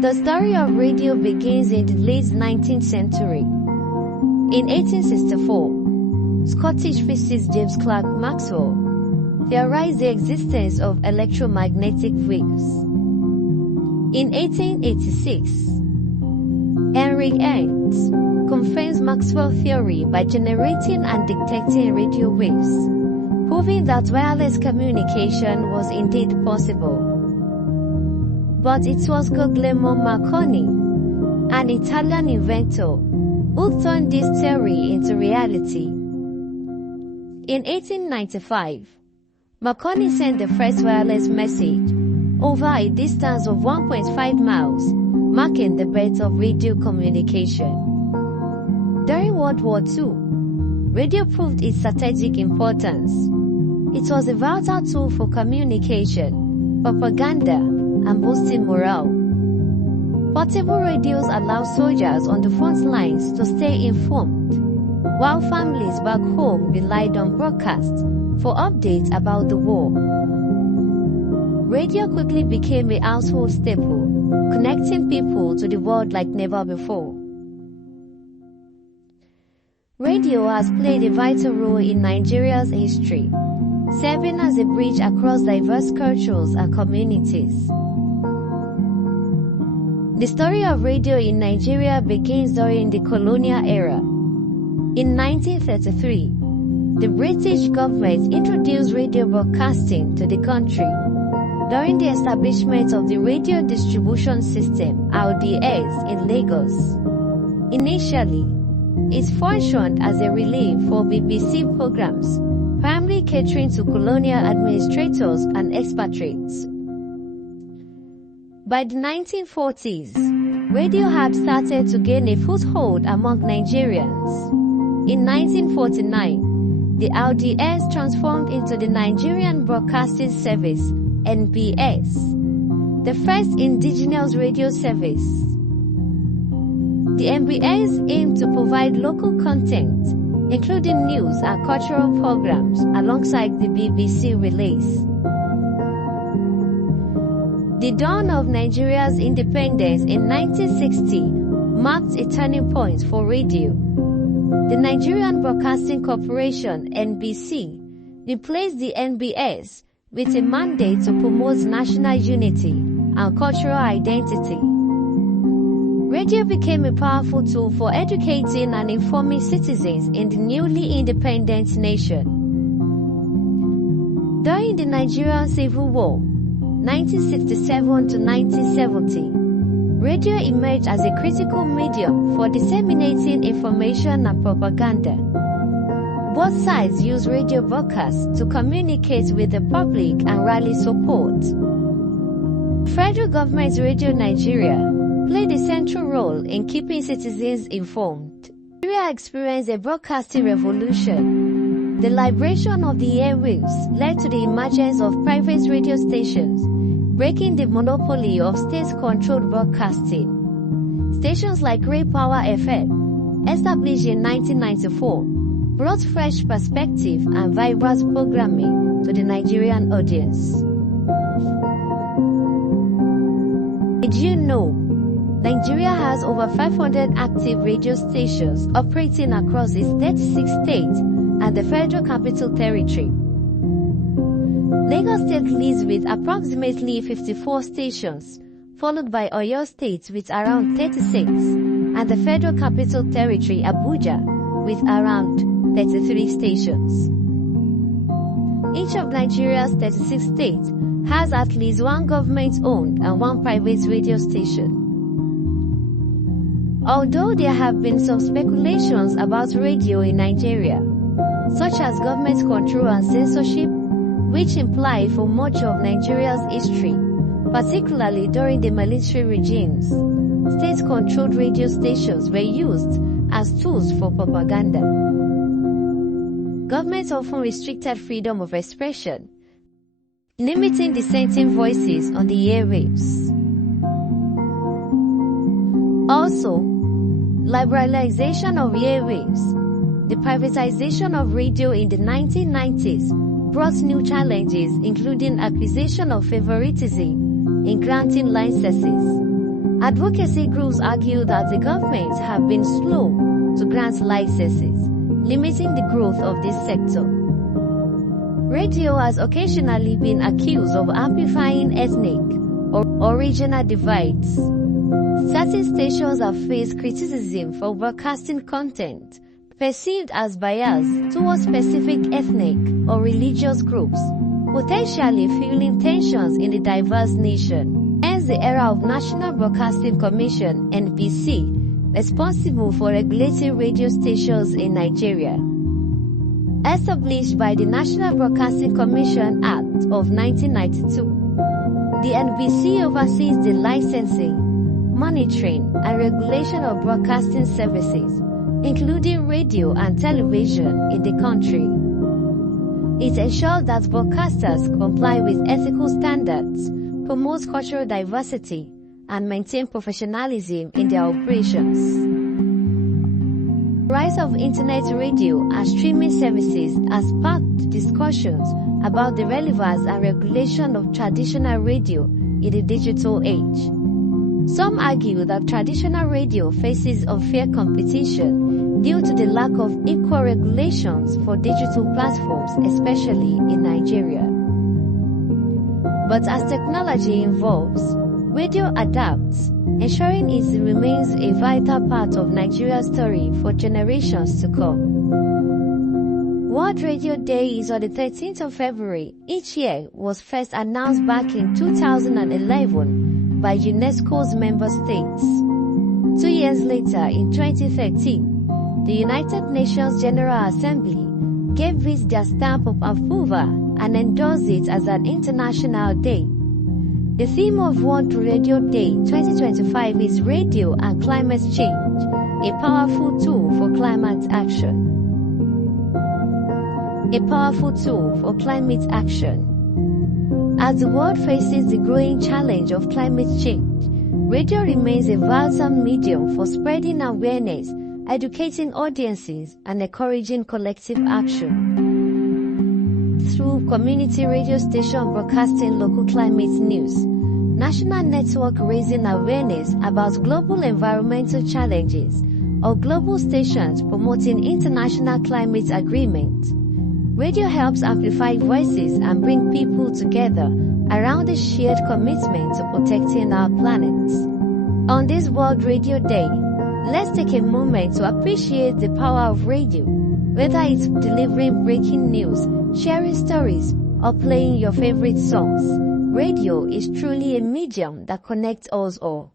The story of radio begins in the late 19th century. In 1864, Scottish physicist James Clerk Maxwell theorized the existence of electromagnetic waves. In 1886, Heinrich Hertz confirms Maxwell's theory by generating and detecting radio waves, proving that wireless communication was indeed possible. But it was Guglielmo Marconi, an Italian inventor, who turned this theory into reality. In 1895, Marconi sent the first wireless message over a distance of 1.5 miles, marking the birth of radio communication. During World War II, radio proved its strategic importance. It was a vital tool for communication, propaganda, and boosting morale. Portable radios allow soldiers on the front lines to stay informed, while families back home relied on broadcasts for updates about the war. Radio quickly became a household staple, connecting people to the world like never before. Radio has played a vital role in Nigeria's history, serving as a bridge across diverse cultures and communities. The story of radio in Nigeria begins during the colonial era. In 1933, the British government introduced radio broadcasting to the country. During the establishment of the Radio Distribution System (RDS) in Lagos, initially, it functioned as a relay for BBC programs, primarily catering to colonial administrators and expatriates. By the 1940s, radio had started to gain a foothold among Nigerians. In 1949, the RDS transformed into the Nigerian Broadcasting Service (NBS), the first indigenous radio service. The NBS aimed to provide local content, including news and cultural programs, alongside the BBC relays. The dawn of Nigeria's independence in 1960 marked a turning point for radio. The Nigerian Broadcasting Corporation (NBC) replaced the NBS with a mandate to promote national unity and cultural identity. Radio became a powerful tool for educating and informing citizens in the newly independent nation. During the Nigerian Civil War, 1967 to 1970, radio emerged as a critical medium for disseminating information and propaganda. Both sides used radio broadcasts to communicate with the public and rally support. Federal government's Radio Nigeria played a central role in keeping citizens informed. Nigeria experienced a broadcasting revolution. The liberation of the airwaves led to the emergence of private radio stations, breaking the monopoly of state-controlled broadcasting. Stations like Ray Power FM, established in 1994, brought fresh perspective and vibrant programming to the Nigerian audience. Did you know Nigeria has over 500 active radio stations operating across its 36 states and the Federal Capital Territory? Lagos State leads with approximately 54 stations, followed by Oyo State with around 36, and the Federal Capital Territory Abuja with around 33 stations. Each of Nigeria's 36 states has at least one government-owned and one private radio station. Although there have been some speculations about radio in Nigeria, such as government control and censorship, which imply for much of Nigeria's history, particularly during the military regimes, state-controlled radio stations were used as tools for propaganda. Governments often restricted freedom of expression, limiting dissenting voices on the airwaves. Also, liberalization of airwaves, the privatization of radio in the 1990s brought new challenges, including acquisition of favoritism in granting licenses, Advocacy groups argue that the government have been slow to grant licenses, limiting the growth of this sector. Radio has occasionally been accused of amplifying ethnic or regional divides. Certain stations have faced criticism for broadcasting content perceived as biased towards specific ethnic or religious groups, potentially fueling tensions in the diverse nation. Hence the era of National Broadcasting Commission (NBC), responsible for regulating radio stations in Nigeria. Established by the National Broadcasting Commission Act of 1992, the NBC oversees the licensing, monitoring, and regulation of broadcasting services, including radio and television in the country. It ensures that broadcasters comply with ethical standards, promote cultural diversity, and maintain professionalism in their operations. The rise of internet radio and streaming services has sparked discussions about the relevance and regulation of traditional radio in the digital age. Some argue that traditional radio faces unfair competition due to the lack of equal regulations for digital platforms, especially in Nigeria. But as technology evolves, radio adapts, ensuring it remains a vital part of Nigeria's story for generations to come. World Radio Day is on the 13th of February. Each year was first announced back in 2011 by UNESCO's member states. 2 years later, in 2013, the United Nations General Assembly gave it their stamp of approval and endorsed it as an international day. The theme of World Radio Day 2025 is Radio and Climate Change, a powerful tool for climate action. A powerful tool for climate action. As the world faces the growing challenge of climate change, radio remains a vital medium for spreading awareness, educating audiences, and encouraging collective action. Through community radio station broadcasting local climate news, national network raising awareness about global environmental challenges, or global stations promoting international climate agreements, radio helps amplify voices and bring people together around a shared commitment to protecting our planet. On this World Radio Day, let's take a moment to appreciate the power of radio, whether it's delivering breaking news, sharing stories, or playing your favorite songs. Radio is truly a medium that connects us all.